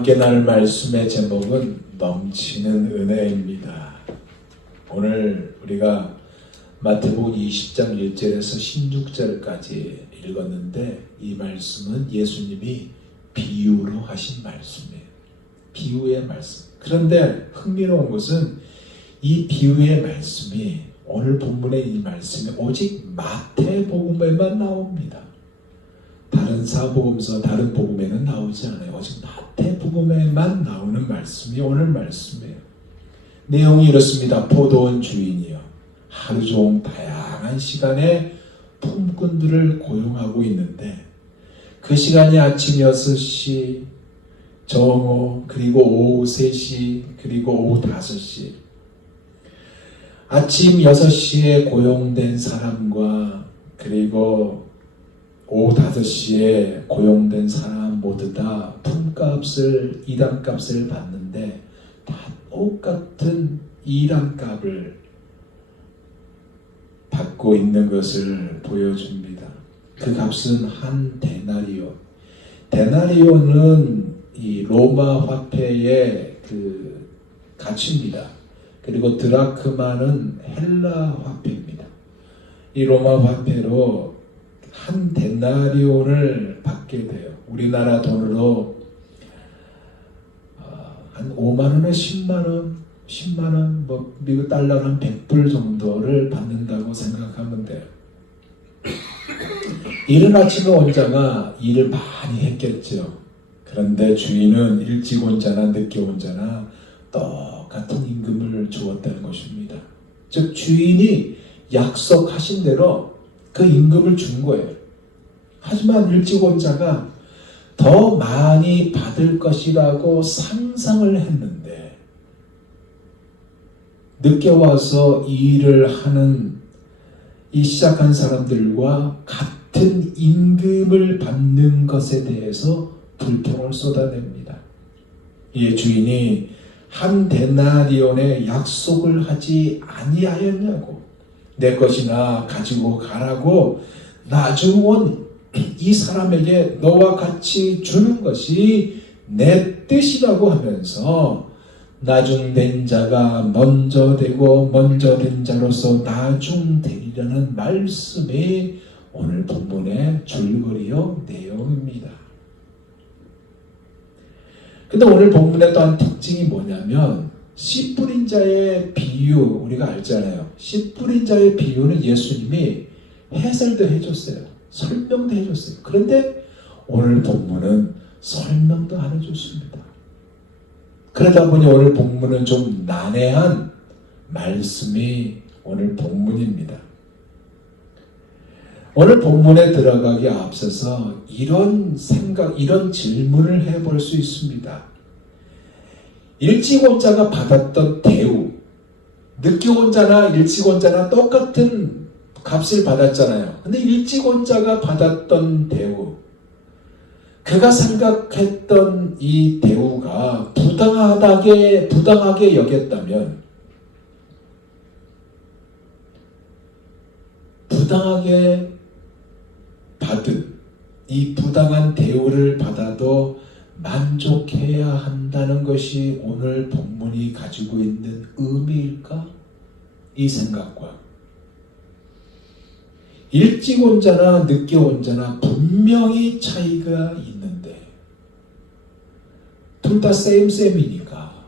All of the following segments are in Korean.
함께 나눌 말씀의 제목은 넘치는 은혜입니다. 오늘 우리가 마태복음 20장 1절에서 16절까지 읽었는데 이 말씀은 예수님이 비유로 하신 말씀이에요. 비유의 말씀. 그런데 흥미로운 것은 이 비유의 말씀이 오늘 본문의 이 말씀이 오직 마태복음에만 나옵니다. 다른 사복음서, 다른 복음에는 나오지 않아요. 오직 마태복음에만 나오는 말씀이 오늘 말씀이에요. 내용이 이렇습니다. 포도원 주인이요, 하루 종일 다양한 시간에 품꾼들을 고용하고 있는데 그 시간이 아침 6시, 정오, 그리고 오후 3시, 그리고 오후 5시. 아침 6시에 고용된 사람과 그리고 오후 5시에 고용된 사람 모두 다 품값을, 일함값을 받는데 다 똑같은 일함값을 받고 있는 것을 보여줍니다. 그 값은 한 데나리온. 데나리온은 이 로마 화폐의 그 가치입니다. 그리고 드라크마는 헬라 화폐입니다. 이 로마 화폐로 한 데나리온을 받게 돼요. 우리나라 돈으로 한 5만원에 10만원, 뭐 미국 달러로 한 100불 정도를 받는다고 생각하면 돼요. 이른 아침에 온 자가 일을 많이 했겠죠. 그런데 주인은 일찍 온 자나 늦게 온 자나 똑같은 임금을 주었다는 것입니다. 즉 주인이 약속하신 대로 그 임금을 준 거예요. 하지만 일찍 온 자가 더 많이 받을 것이라고 상상을 했는데 늦게 와서 이 일을 하는 이 시작한 사람들과 같은 임금을 받는 것에 대해서 불평을 쏟아냅니다. 이에 주인이 한 데나리온의 약속을 하지 아니하였냐고, 내 것이나 가지고 가라고 나중 온 이 사람에게 너와 같이 주는 것이 내 뜻이라고 하면서 나중된 자가 먼저 되고 먼저 된 자로서 나중되리라는 말씀이 오늘 본문의 줄거리요 내용입니다. 근데 오늘 본문의 또 한 특징이 뭐냐면 씨 뿌린 자의 비유, 우리가 알잖아요. 씨 뿌린 자의 비유는 예수님이 해설도 해줬어요. 설명도 해줬어요. 그런데 오늘 본문은 설명도 안 해줬습니다. 그러다 보니 오늘 본문은 좀 난해한 말씀이 오늘 본문입니다. 오늘 본문에 들어가기 앞서서 이런 생각, 이런 질문을 해볼 수 있습니다. 일찍 온 자가 받았던 대우, 늦게 온 자나 일찍 온 자나 똑같은 값을 받았잖아요. 근데 일찍 온 자가 받았던 대우, 그가 생각했던 이 대우가 부당하게 여겼다면, 부당하게 받은 이 부당한 대우를 받아도 만족해야 한다는 것이 오늘 본문이 가지고 있는 의미일까? 이 생각과 일찍 온 자나 늦게 온 자나 분명히 차이가 있는데 둘 다 셈이니까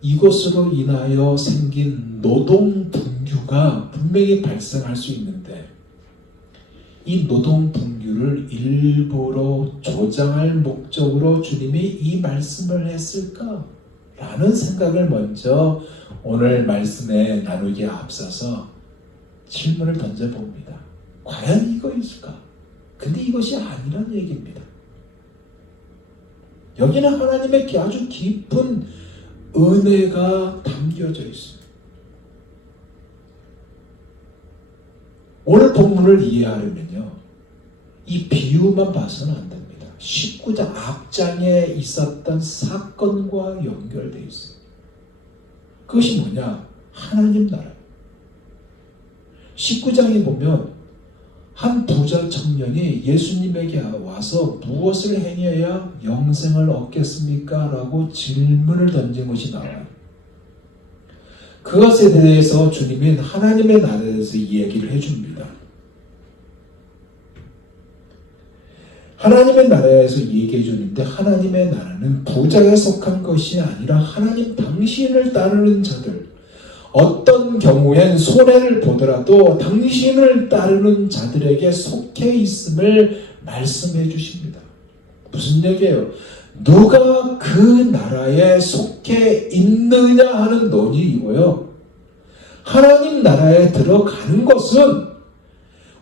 이것으로 인하여 생긴 노동 분규가 분명히 발생할 수 있는데 이 노동 분규를 일부러 조장할 목적으로 주님이 이 말씀을 했을까? 라는 생각을 먼저 오늘 말씀에 나누기에 앞서서 질문을 던져봅니다. 과연 이거일까? 근데 이것이 아니란 얘기입니다. 여기는 하나님의 아주 깊은 은혜가 담겨져 있습니다. 오늘 본문을 이해하려면요, 이 비유만 봐서는 안 됩니다. 19장 앞장에 있었던 사건과 연결되어 있어요. 그것이 뭐냐? 하나님 나라. 19장에 보면 한 부자 청년이 예수님에게 와서 무엇을 행해야 영생을 얻겠습니까? 라고 질문을 던진 것이 나와요. 그것에 대해서 주님은 하나님의 나라에 대해서 이야기를 해줍니다. 하나님의 나라에서 얘기해 주는데 하나님의 나라는 부자에 속한 것이 아니라 하나님 당신을 따르는 자들, 어떤 경우엔 손해를 보더라도 당신을 따르는 자들에게 속해 있음을 말씀해 주십니다. 무슨 얘기예요? 누가 그 나라에 속해 있느냐 하는 논의이고요. 하나님 나라에 들어가는 것은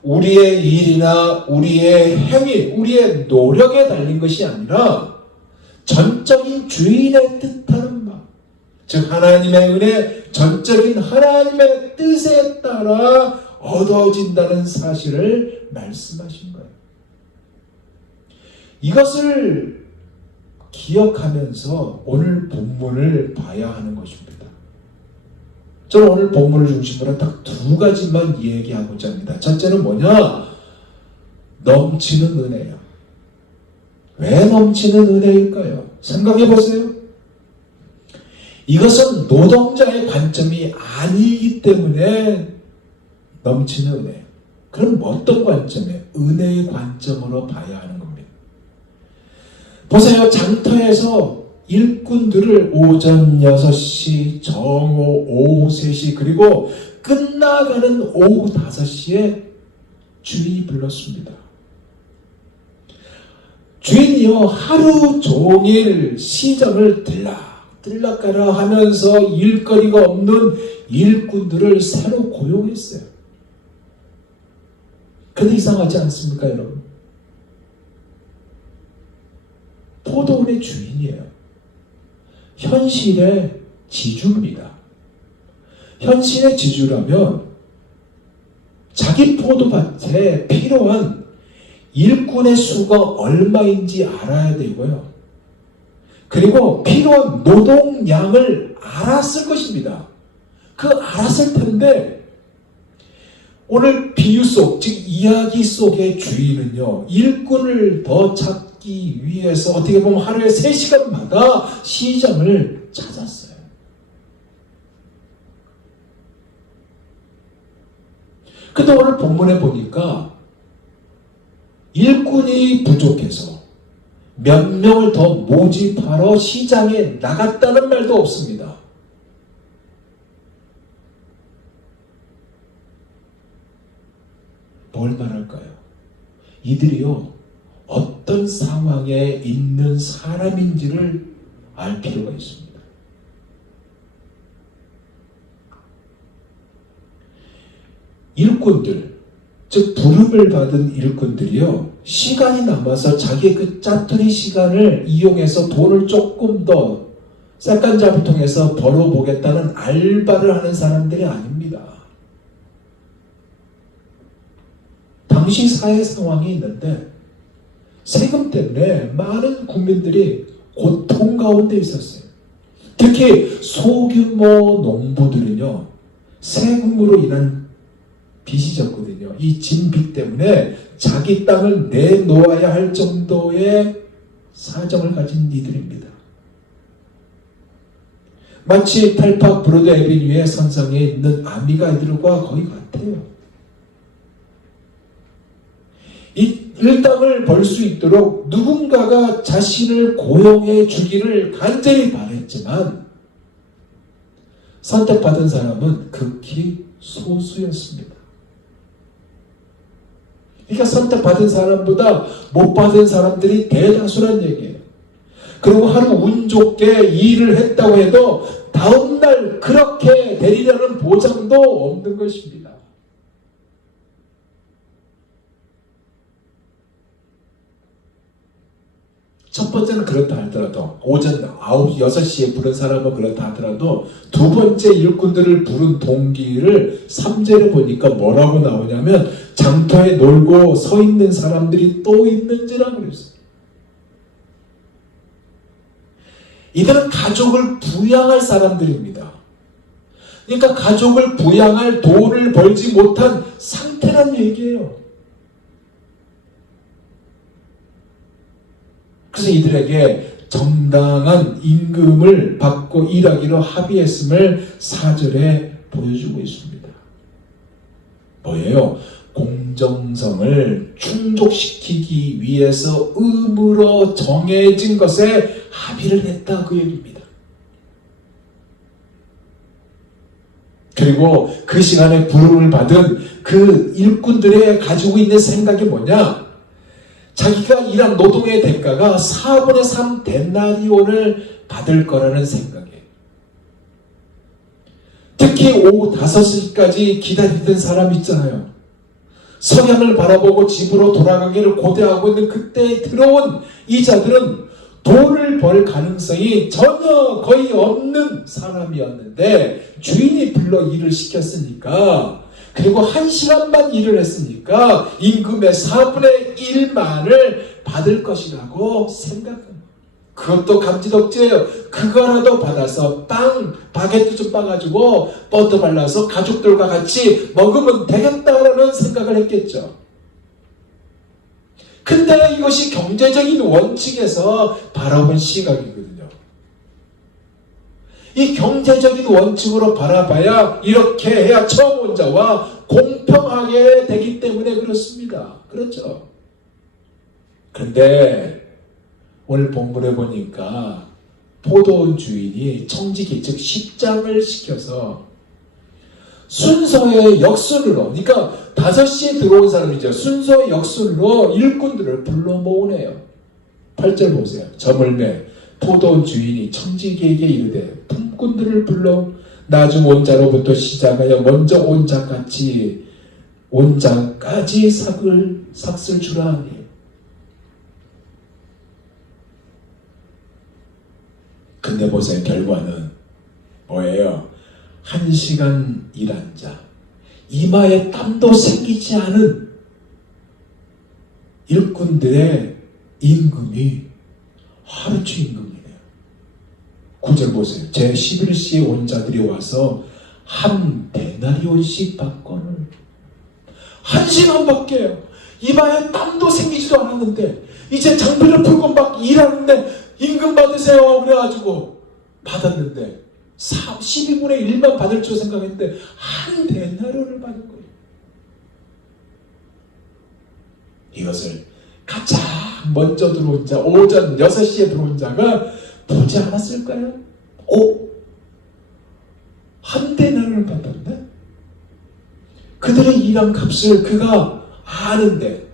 우리의 일이나 우리의 행위, 우리의 노력에 달린 것이 아니라 전적인 주인의 뜻하는 마음, 즉 하나님의 은혜, 전적인 하나님의 뜻에 따라 얻어진다는 사실을 말씀하신 거예요. 이것을 기억하면서 오늘 본문을 봐야 하는 것입니다. 저는 오늘 본문을 중심으로 딱 두 가지만 얘기하고자 합니다. 첫째는 뭐냐? 넘치는 은혜예요. 왜 넘치는 은혜일까요? 생각해 보세요. 이것은 노동자의 관점이 아니기 때문에 넘치는 은혜예요. 그럼 어떤 관점이에요? 은혜의 관점으로 봐야 하는 겁니다. 보세요. 장터에서 일꾼들을 오전 6시, 정오 오후 3시, 그리고 끝나가는 오후 5시에 주인이 불렀습니다. 주인이요, 하루 종일 시장을 들락가라 하면서 일거리가 없는 일꾼들을 새로 고용했어요. 근데 이상하지 않습니까, 여러분? 포도원의 주인이에요. 현실의 지주입니다. 현실의 지주라면 자기 포도밭에 필요한 일꾼의 수가 얼마인지 알아야 되고요. 그리고 필요한 노동량을 알았을 것입니다. 그 알았을 텐데 오늘 비유 속, 즉 이야기 속의 주인은요, 일꾼을 더 찾기 위해서 어떻게 보면 하루에 3시간마다 시장을 찾았어요. 근데 오늘 본문에 보니까 일꾼이 부족해서 몇 명을 더 모집하러 시장에 나갔다는 말도 없습니다. 뭘 말할까요? 이들이요, 어떤 상황에 있는 사람인지를 알 필요가 있습니다. 일꾼들, 즉 부름을 받은 일꾼들이요, 시간이 남아서 자기의 그 짜투리 시간을 이용해서 돈을 조금 더 쌀간잡을 통해서 벌어보겠다는 알바를 하는 사람들이 아닙니다. 당시 사회 상황이 있는데 세금 때문에 많은 국민들이 고통 가운데 있었어요. 특히 소규모 농부들은요, 세금으로 인한 빚이 졌거든요. 이 진빚 때문에 자기 땅을 내놓아야 할 정도의 사정을 가진 이들입니다. 마치 탈팍 브로드 애비뉴의 선상에 있는 아미가이들과 거의 같아요. 이 일당을 벌 수 있도록 누군가가 자신을 고용해 주기를 간절히 바랬지만 선택받은 사람은 극히 소수였습니다. 그러니까 선택받은 사람보다 못 받은 사람들이 대다수란 얘기예요. 그리고 하루 운 좋게 일을 했다고 해도 다음날 그렇게 되리라는 보장도 없는 것입니다. 첫 번째는 그렇다 하더라도 오전 9시, 6시에 부른 사람은 그렇다 하더라도 두 번째 일꾼들을 부른 동기를 3절에 보니까 뭐라고 나오냐면 장터에 놀고 서 있는 사람들이 또 있는지라 그랬어요. 이들은 가족을 부양할 사람들입니다. 그러니까 가족을 부양할 돈을 벌지 못한 상태란 얘기예요. 그래서 이들에게 정당한 임금을 받고 일하기로 합의했음을 4절에 보여주고 있습니다. 뭐예요? 공정성을 충족시키기 위해서 의무로 정해진 것에 합의를 했다, 그 얘기입니다. 그리고 그 시간에 부름을 받은 그 일꾼들의 가지고 있는 생각이 뭐냐? 자기가 일한 노동의 대가가 4분의 3 데나리온을 받을 거라는 생각이에요. 특히 오후 5시까지 기다리던 사람 있잖아요. 석양을 바라보고 집으로 돌아가기를 고대하고 있는 그때 들어온 이 자들은 돈을 벌 가능성이 전혀 거의 없는 사람이었는데 주인이 불러 일을 시켰으니까, 그리고 1시간만 일을 했으니까 임금의 4분의 1만을 받을 것이라고 생각합니다. 그것도 감지덕지예요. 그거라도 받아서 바게트 좀 빠가지고 버터 발라서 가족들과 같이 먹으면 되겠다라는 생각을 했겠죠. 근데 이것이 경제적인 원칙에서 바라본 시각이거든요. 이 경제적인 원칙으로 바라봐야 이렇게 해야 처음 온 자와 공평하게 되기 때문에 그렇습니다. 그렇죠? 그런데 오늘 본문에 보니까 포도원 주인이 청지기, 즉 십장을 시켜서 순서의 역순으로, 그러니까 5시에 들어온 사람이죠. 순서의 역순으로 일꾼들을 불러 모으네요. 8절 보세요. 저물매 포도원 주인이 청지기에게 이르되 품꾼들을 불러 나중 온 자로부터 시작하여 먼저 온 자같이 온 자까지 삭을 주라 하니. 근데 보세요. 결과는 뭐예요? 1시간 일한 자, 이마에 땀도 생기지 않은 일꾼들의 임금이 하루치 임금이네요. 9절 보세요. 제 11시에 온 자들이 와서 한 데나리온씩 받고는 1시간밖에 이마에 땀도 생기지도 않았는데 이제 장비를 풀고 막 일하는데 임금 받으세요 그래가지고 받았는데 12분의 1만 받을 줄 생각했는데 한 데나리온을 받은 거예요. 이것을 가장 먼저 들어온 자, 오전 6시에 들어온 자가 보지 않았을까요? 한 데나리온을 받았네? 그들의 일한 값을 그가 아는데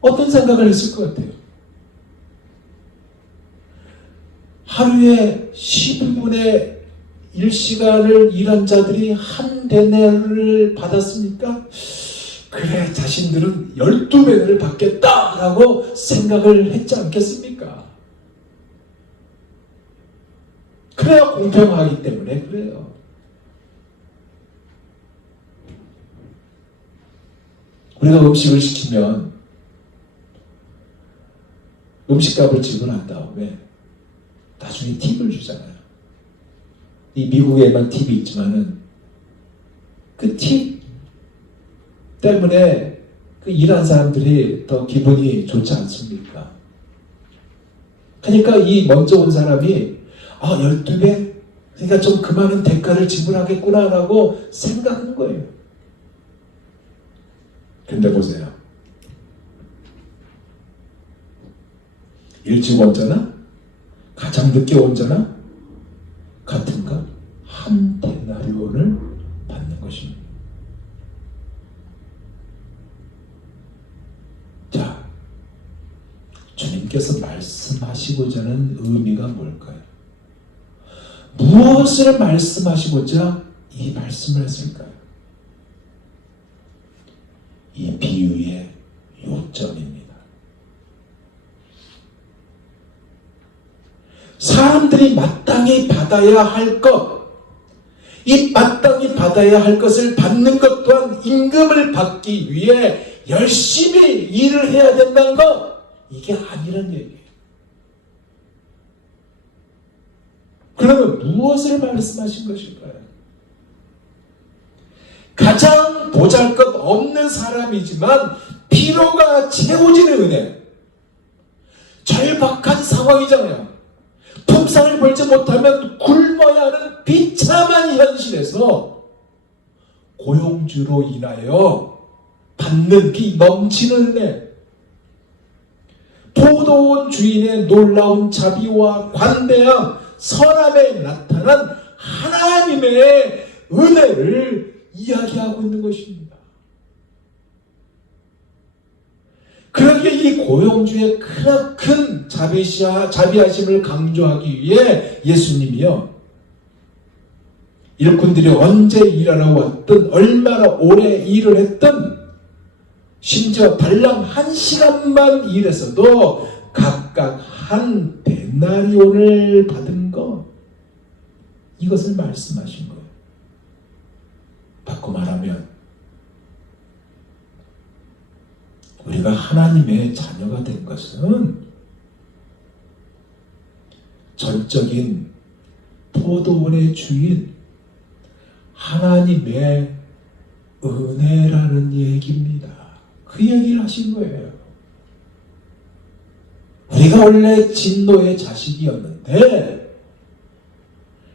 어떤 생각을 했을 것 같아요? 하루에 12분의 1시간을 일한 자들이 한 데나리온을 받았으니까 그래, 자신들은 12배를 받겠다라고 생각을 했지 않겠습니까? 그래야 공평하기 때문에 그래요. 우리가 음식을 시키면 음식값을 지불한 다음에 나중에 팁을 주잖아요. 이 미국에만 팁이 있지만은 그 팁 때문에 그 일한 사람들이 더 기분이 좋지 않습니까? 그러니까 이 먼저 온 사람이 12배? 그러니까 좀 그 많은 대가를 지불하겠구나 라고 생각하는 거예요. 근데 보세요. 일찍 온 자나 가장 늦게 온 자나 같은가? 한 데나리온을 받는 것입니다. 자, 주님께서 말씀하시고자 하는 의미가 뭘까요? 무엇을 말씀하시고자 이 말씀을 했을까요? 이 비유의 요점입니다. 사람들이 마땅히 받아야 할 것, 이 마땅히 받아야 할 것을 받는 것 또한 임금을 받기 위해 열심히 일을 해야 된다는 것, 이게 아니란 얘기예요. 그러면 무엇을 말씀하신 것일까요? 가장 보잘것 없는 사람이지만 피로가 채워지는 은혜. 절박한 상황이잖아요. 품살을 벌지 못하면 굶어야 하는 비참한 현실에서 고용주로 인하여 받는 그 넘치는 은혜. 포도원 주인의 놀라운 자비와 관대함, 선함에 나타난 하나님의 은혜를 이야기하고 있는 것입니다. 그러기에 이 고용주의 크나큰 자비하심을 강조하기 위해 예수님이요, 일꾼들이 언제 일하러 왔든 얼마나 오래 일을 했든 심지어 달랑 1시간만 일해서도 각각 한 데나리온을 받은 것, 이것을 말씀하신 거예요. 바꿔 말하면 우리가 하나님의 자녀가 된 것은 전적인 포도원의 주인 하나님의 은혜라는 얘기입니다. 그 얘기를 하신 거예요. 우리가 원래 진노의 자식이었는데,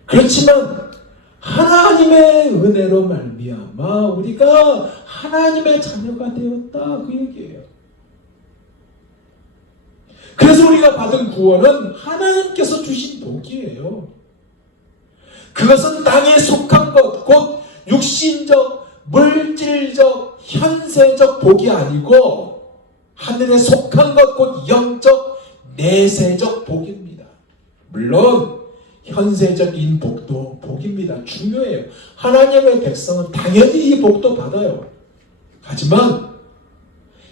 그렇지만 하나님의 은혜로 말미암아 우리가 하나님의 자녀가 되었다, 그 얘기예요. 그래서 우리가 받은 구원은 하나님께서 주신 복이에요. 그것은 땅에 속한 것, 곧 육신적, 물질적, 현세적 복이 아니고 하늘에 속한 것, 곧 영적, 내세적 복입니다. 물론 현세적인 복도 복입니다. 중요해요. 하나님의 백성은 당연히 이 복도 받아요. 하지만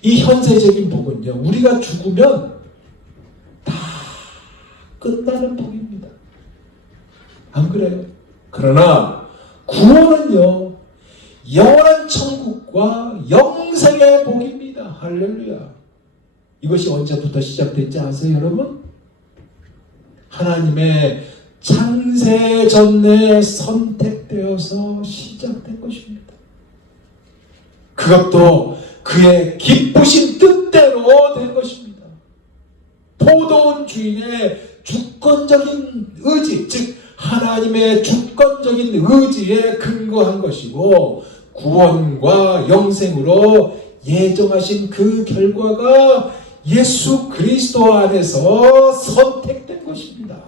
이 현세적인 복은요, 우리가 죽으면 다 끝나는 복입니다. 안 그래요? 그러나 구원은요, 영원한 천국과 영생의 복입니다. 할렐루야. 이것이 언제부터 시작됐지 아세요, 여러분? 하나님의 창세전에 선택되어서 시작된 것입니다. 그것도 그의 기쁘신 뜻대로 된 것입니다. 포도원 주인의 주권적인 의지, 즉 하나님의 주권적인 의지에 근거한 것이고, 구원과 영생으로 예정하신 그 결과가 예수 그리스도 안에서 선택된 것입니다.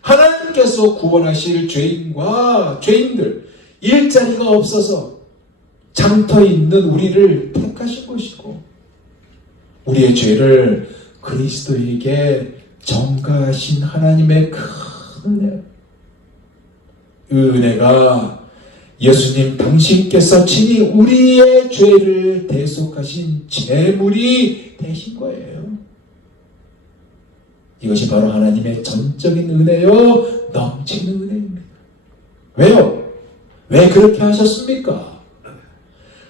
하나님께서 구원하실 죄인과 죄인들, 일자리가 없어서 장터 있는 우리를 택하신 것이고, 우리의 죄를 그리스도에게 전가하신 하나님의 큰 은혜, 그 은혜가 예수님 당신께서 친히 우리의 죄를 대속하신 제물이 되신 거예요. 이것이 바로 하나님의 전적인 은혜요, 넘치는 은혜입니다. 왜요? 왜 그렇게 하셨습니까?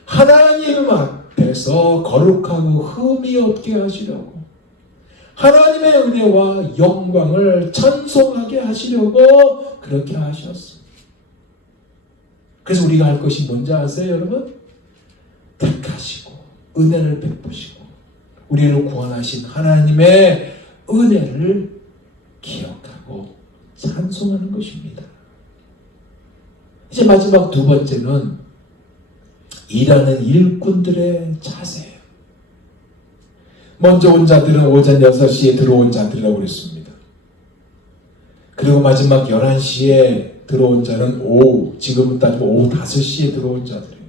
하나님 앞에서 거룩하고 흠이 없게 하시려고, 하나님의 은혜와 영광을 찬송하게 하시려고 그렇게 하셨습니다. 그래서 우리가 할 것이 뭔지 아세요, 여러분? 택하시고 은혜를 베푸시고 우리를 구원하신 하나님의 은혜를 기억하고 찬송하는 것입니다. 이제 마지막 두 번째는 일하는 일꾼들의 자세예요. 먼저 온 자들은 오전 6시에 들어온 자들이라고 그랬습니다. 그리고 마지막 11시에 들어온 자는 지금은 따지면 오후 5시에 들어온 자들이에요.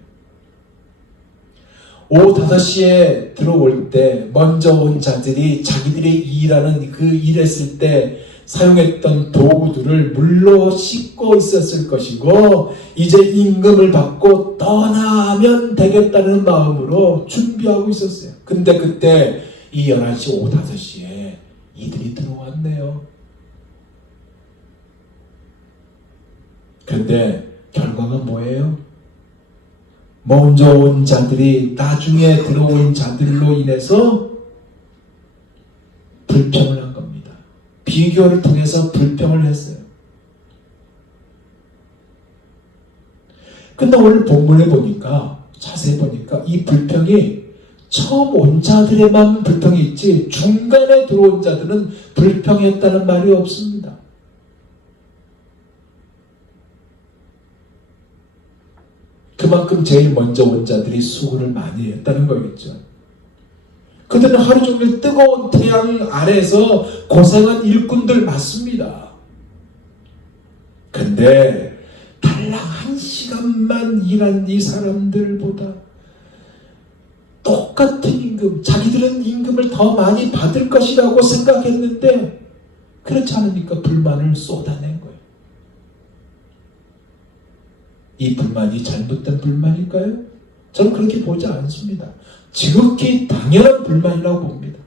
오후 5시에 들어올 때 먼저 온 자들이 자기들이 일하는 그 일했을 때 사용했던 도구들을 물로 씻고 있었을 것이고, 이제 임금을 받고 떠나면 되겠다는 마음으로 준비하고 있었어요. 근데 그때 이 11시, 오후 5시에 이들이 들어왔네요. 그런데 결과가 뭐예요? 먼저 온 자들이 나중에 들어온 자들로 인해서 불평을 한 겁니다. 비교를 통해서 불평을 했어요. 근데 오늘 본문에 보니까 자세히 보니까 이 불평이 처음 온 자들에만 불평이 있지 중간에 들어온 자들은 불평했다는 말이 없습니다. 그만큼 제일 먼저 온 자들이 수고를 많이 했다는 거겠죠. 그들은 하루 종일 뜨거운 태양 아래에서 고생한 일꾼들 맞습니다. 근데 달랑 1시간만 일한 이 사람들보다 똑같은 임금, 자기들은 임금을 더 많이 받을 것이라고 생각했는데 그렇지 않으니까 불만을 쏟아낸 거예요. 이 불만이 잘못된 불만일까요? 저는 그렇게 보지 않습니다. 지극히 당연한 불만이라고 봅니다.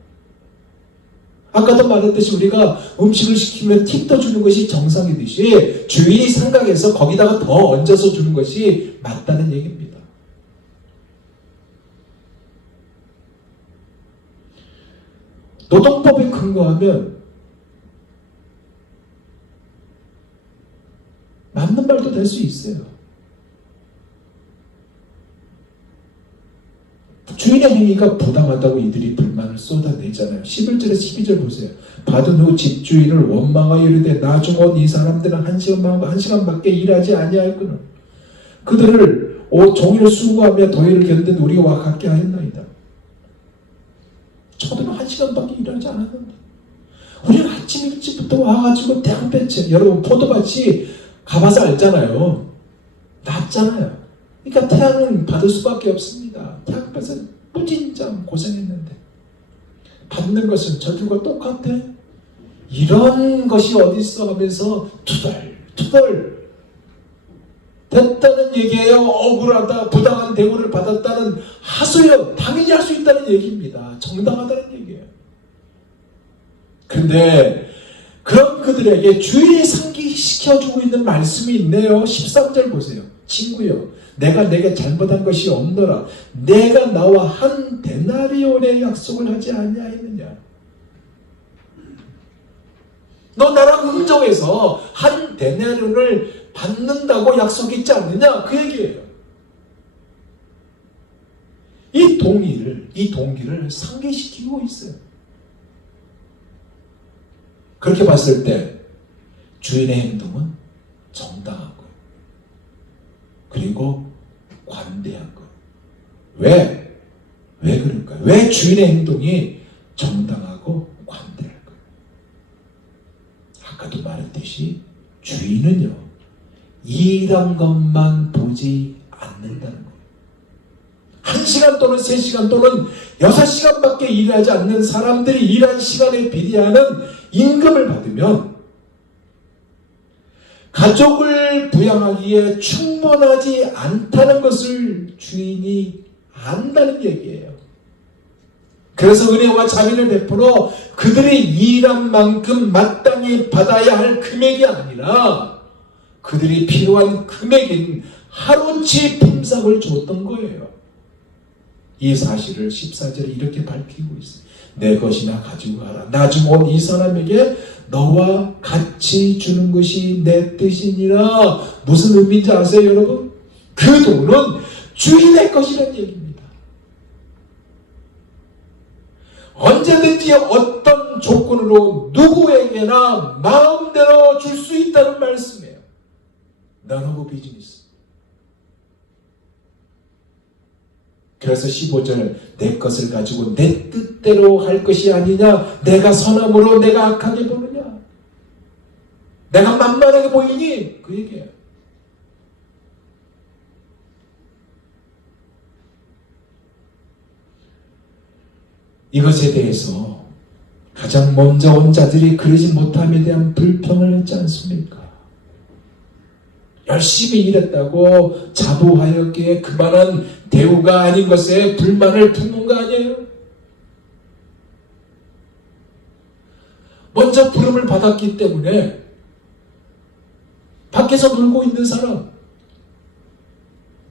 아까도 말했듯이 우리가 음식을 시키면 팁도 주는 것이 정상이듯이 주인이 생각해서 거기다가 더 얹어서 주는 것이 맞다는 얘기입니다. 노동법에 근거하면 맞는 말도 될 수 있어요. 주인의 행위가 부당하다고 이들이 불만을 쏟아내잖아요. 11절에 12절 보세요. 받은 후 집주인을 원망하여 이르되 나중 온 이 사람들은 1시간밖에 일하지 아니하였거늘 그들을 종일 수고하며 더위를 견딘 우리와 같게 하였나이다. 저들은 1시간밖에 일하지 않았는데 우리는 아침 일찍부터 와가지고 대한배채, 여러분 포도밭이 가봐서 알잖아요. 낮잖아요. 그러니까 태양은 받을 수밖에 없습니다. 태양볕에 무진장 고생했는데 받는 것은 저들과 똑같아? 이런 것이 어딨어 하면서 투덜투덜 됐다는 얘기예요. 억울하다, 부당한 대우를 받았다는 하소연, 당연히 할 수 있다는 얘기입니다. 정당하다는 얘기예요. 근데 그런 그들에게 주인이 상기시켜주고 있는 말씀이 있네요. 13절 보세요. 친구요, 내가 내게 잘못한 것이 없노라. 내가 나와 한 데나리온의 약속을 하지 아니하였느냐. 너 나랑 흥정해서 한 데나리온을 받는다고 약속했지 않느냐, 그 얘기예요. 이 동기를 상기시키고 있어요. 그렇게 봤을 때 주인의 행동은 정당한 거예요. 그리고 관대한 거예요. 왜 그럴까요? 왜 주인의 행동이 정당하고 관대할까요? 아까도 말했듯이 주인은요, 일한 것만 보지 않는다는 거예요. 1시간 또는 3시간 또는 6시간밖에 일하지 않는 사람들이 일한 시간에 비례하는 임금을 받으면 가족을 부양하기에 충분하지 않다는 것을 주인이 안다는 얘기예요. 그래서 은혜와 자비를 베풀어 그들이 일한 만큼 마땅히 받아야 할 금액이 아니라 그들이 필요한 금액인 하루치 품삯을 줬던 거예요. 이 사실을 14절에 이렇게 밝히고 있어요. 내 것이나 가지고 가라. 나중 온 이 사람에게 너와 같이 주는 것이 내 뜻이니라. 무슨 의미인지 아세요, 여러분? 그 돈은 주인의 것이라는 얘기입니다. 언제든지 어떤 조건으로 누구에게나 마음대로 줄 수 있다는 말씀이에요. None of business. 그래서 15절, 내 것을 가지고 내 뜻대로 할 것이 아니냐. 내가 선함으로 내가 악하게 보느냐. 내가 만만하게 보이니? 그 얘기예요. 이것에 대해서 가장 먼저 온 자들이 그러지 못함에 대한 불평을 했지 않습니까? 열심히 일했다고 자부하였기에 그만한 대우가 아닌 것에 불만을 품은 거 아니에요? 먼저 부름을 받았기 때문에 밖에서 놀고 있는 사람,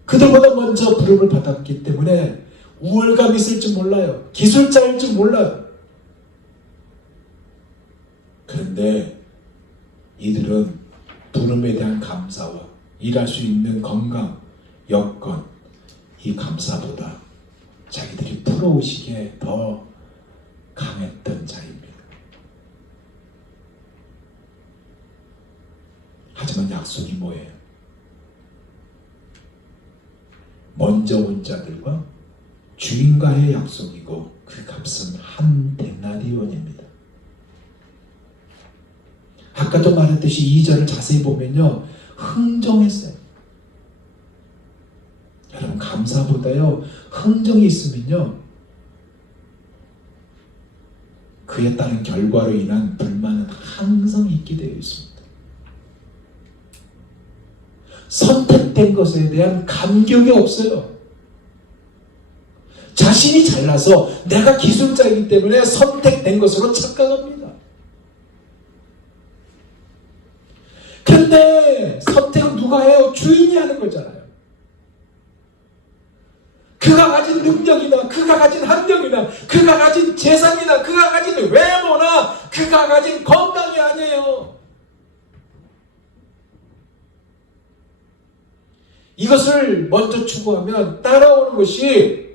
그들보다 먼저 부름을 받았기 때문에 우월감 있을 줄 몰라요. 기술자일 줄 몰라요. 그런데 이들은 부름에 대한 감사와 일할 수 있는 건강, 여건, 이 감사보다 자기들이 부러우시기에 더 강했던 자입니다. 하지만 약속이 뭐예요? 먼저 온 자들과 주인과의 약속이고 그 값은 한 데나리온입니다. 아까도 말했듯이 2절을 자세히 보면요, 흥정했어요. 여러분, 감사보다요, 흥정이 있으면요, 그에 따른 결과로 인한 불만은 항상 있게 되어 있습니다. 선택된 것에 대한 감격이 없어요. 자신이 잘나서 내가 기술자이기 때문에 선택된 것으로 착각합니다. 그런데 선택은 누가 해요? 주인이 하는 거잖아요. 그가 가진 능력이나 그가 가진 학력이나 그가 가진 재산이나 그가 가진 외모나 그가 가진 건강이 아니에요. 이것을 먼저 추구하면 따라오는 것이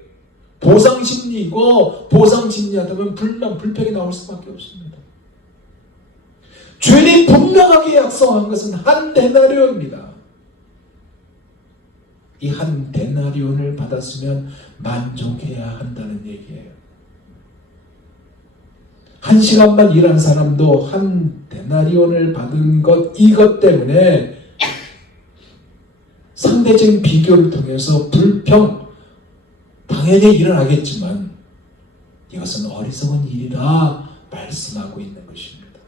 보상심리이고, 보상심리하다 보면 불만, 불평이 나올 수밖에 없습니다. 주인이 분명하게 약속한 것은 한 데나리온입니다. 이 한 데나리온을 받았으면 만족해야 한다는 얘기예요. 1시간만 일한 사람도 한 데나리온을 받은 것, 이것 때문에 상대적인 비교를 통해서 불평 당연히 일어나겠지만 이것은 어리석은 일이라 말씀하고 있는 것입니다.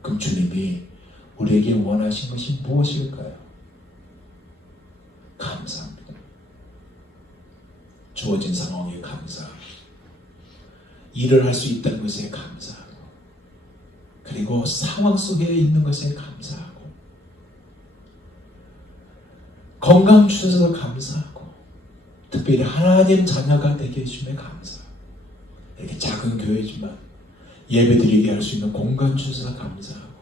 그럼 주님이 우리에게 원하신 것이 무엇일까요? 감사합니다. 주어진 상황에 감사하고, 일을 할 수 있다는 것에 감사하고, 그리고 상황 속에 있는 것에 감사하고, 건강 주셔서 감사하고, 특별히 하나님 자녀가 되게 해주심에 감사하고, 이렇게 작은 교회지만 예배드리게 할 수 있는 공간 주셔서 감사하고,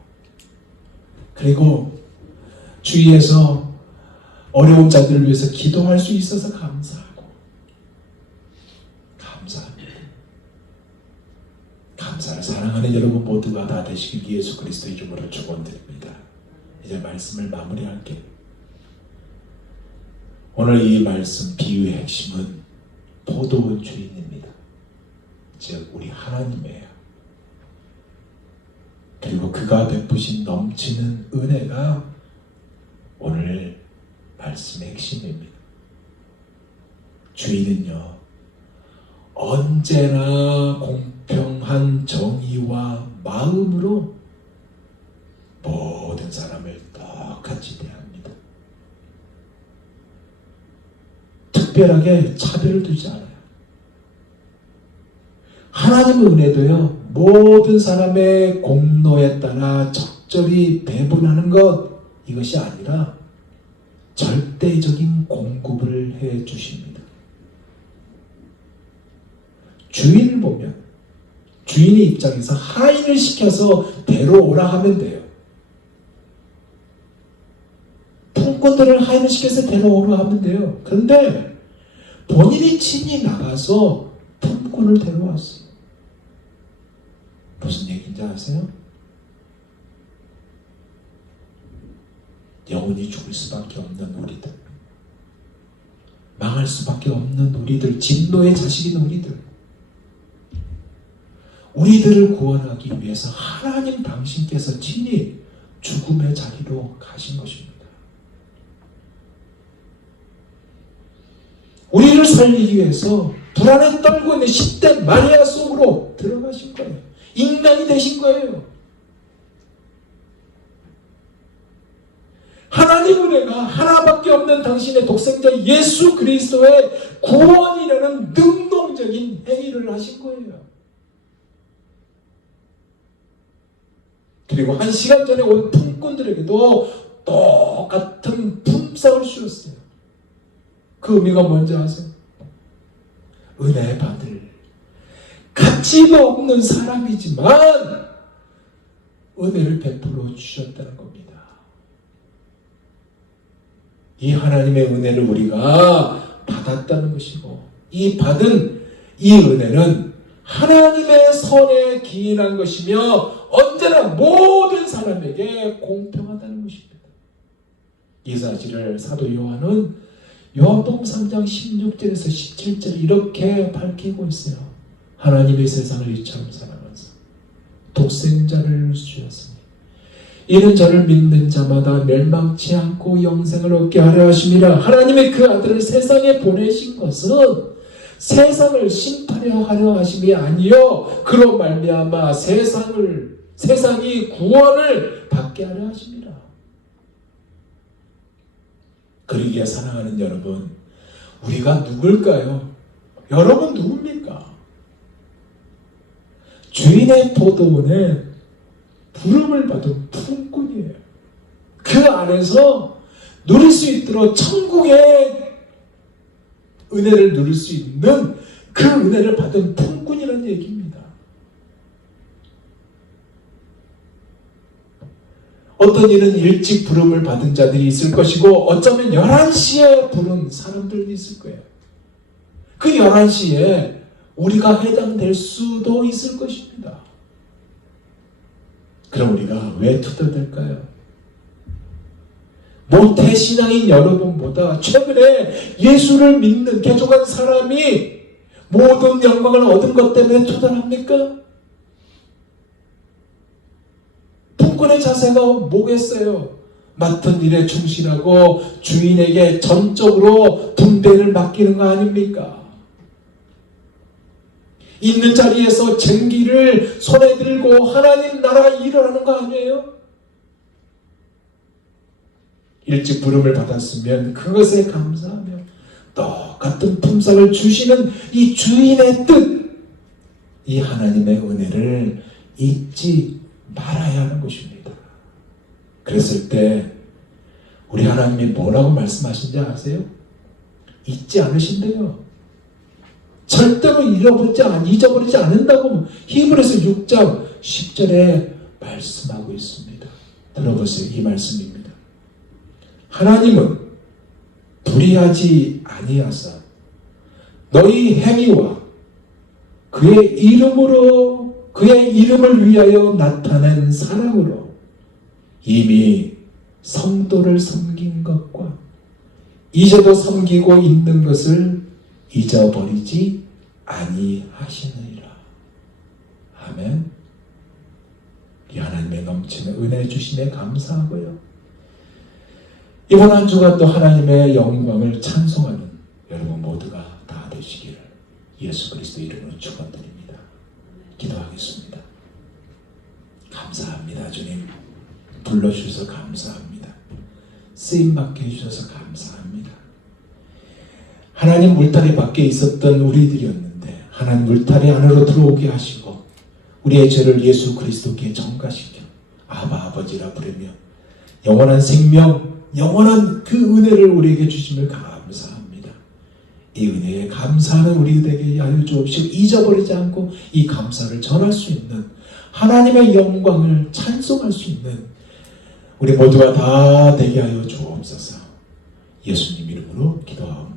그리고 주위에서 어려운 자들을 위해서 기도할 수 있어서 감사하고, 감사합니다. 감사를 사랑하는 여러분 모두가 다 되시길 예수 그리스도의 이름으로 축원드립니다. 이제 말씀을 마무리할게요. 오늘 이 말씀 비유의 핵심은 포도원 주인입니다. 즉 우리 하나님이에요. 그리고 그가 베푸신 넘치는 은혜가 오늘 말씀의 핵심입니다. 주인은요, 언제나 공평한 정의와 마음으로 모든 사람을 똑같이 대합니다. 특별하게 차별을 두지 않아요. 하나님의 은혜도요, 모든 사람의 공로에 따라 적절히 배분하는 것, 이것이 아니라 절대적인 공급을 해 주십니다. 주인을 보면 주인의 입장에서 하인을 시켜서 데려오라 하면 돼요. 품꾼들을 하인을 시켜서 데려오라 하면 돼요. 그런데 본인이 친히 나가서 품꾼을 데려왔어요. 무슨 얘기인지 아세요? 영원히 죽을 수밖에 없는 우리들, 망할 수밖에 없는 우리들, 진노의 자식인 우리들을 구원하기 위해서 하나님 당신께서 친히 죽음의 자리로 가신 것입니다. 우리를 살리기 위해서 불안에 떨고 있는 10대 마리아 속으로 들어가신 거예요. 인간이 되신 거예요. 하나님 은혜가 하나밖에 없는 당신의 독생자 예수 그리스도의 구원이라는 능동적인 행위를 하신 거예요. 그리고 1시간 전에 온 품꾼들에게도 똑같은 품삯을 주셨어요. 그 의미가 뭔지 아세요? 은혜 받을 가치가 없는 사람이지만 은혜를 베풀어 주셨다는 겁니다. 이 하나님의 은혜를 우리가 받았다는 것이고, 이 받은 이 은혜는 하나님의 선에 기인한 것이며 언제나 모든 사람에게 공평하다는 것입니다. 이 사실을 사도 요한은 요한복음 3장 16절에서 17절 이렇게 밝히고 있어요. 하나님의 세상을 이처럼 사랑하사 독생자를 주셨으니 이는 저를 믿는 자마다 멸망치 않고 영생을 얻게 하려 하심이라. 하나님의 그 아들을 세상에 보내신 것은 세상을 심판하려 하려 하심이 아니요 그로 말미암아 세상이 구원을 받게 하려 하심이라. 그러기에 사랑하는 여러분, 우리가 누굴까요? 여러분 누굽니까? 주인의 포도원에 부름을 받은 품꾼이에요. 그 안에서 누릴 수 있도록 천국의 은혜를 누릴 수 있는 그 은혜를 받은 품꾼이라는 얘기입니다. 어떤 일은 일찍 부름을 받은 자들이 있을 것이고 어쩌면 11시에 부른 사람들도 있을 거예요. 그 11시에 우리가 해당될 수도 있을 것입니다. 그럼 우리가 왜 투덜댈까요? 모태신앙인 여러분보다 최근에 예수를 믿는 개종한 사람이 모든 영광을 얻은 것 때문에 투덜합니까? 품꾼의 자세가 뭐겠어요? 맡은 일에 충실하고 주인에게 전적으로 분배를 맡기는 거 아닙니까? 있는 자리에서 쟁기를 손에 들고 하나님 나라 일을 하는 거 아니에요? 일찍 부름을 받았으면 그것에 감사하며 똑같은 품삯을 주시는 이 주인의 뜻, 이 하나님의 은혜를 잊지 말아야 하는 것입니다. 그랬을 때 우리 하나님이 뭐라고 말씀하신지 아세요? 잊지 않으신대요. 절대로 잊어버리지 않는다고 히브리서 6장 10절에 말씀하고 있습니다. 들어보세요. 이 말씀입니다. 하나님은 불의하지 아니하사 너희 행위와 그의 이름을 위하여 나타낸 사랑으로 이미 성도를 섬긴 것과 이제도 섬기고 있는 것을 잊어버리지 아니하시느니라. 아멘. 이 하나님의 넘치는 은혜 주심에 감사하고요. 이번 한 주간 또 하나님의 영광을 찬송하는 여러분 모두가 다 되시기를 예수 그리스도 이름으로 축원드립니다. 기도하겠습니다. 감사합니다. 주님 불러주셔서 감사합니다. 쓰임받게 해주셔서 감사합니다. 하나님 물다리 밖에 있었던 우리들이었는데 하나님 물다리 안으로 들어오게 하시고 우리의 죄를 예수 그리스도께 전가시켜 아버지라 부르며 영원한 생명, 영원한 그 은혜를 우리에게 주심을 감사합니다. 이 은혜에 감사하는 우리에게 하여 주옵시고 잊어버리지 않고 이 감사를 전할 수 있는 하나님의 영광을 찬송할 수 있는 우리 모두가 다 되게 하여 주옵소서. 예수님 이름으로 기도하옵나이다.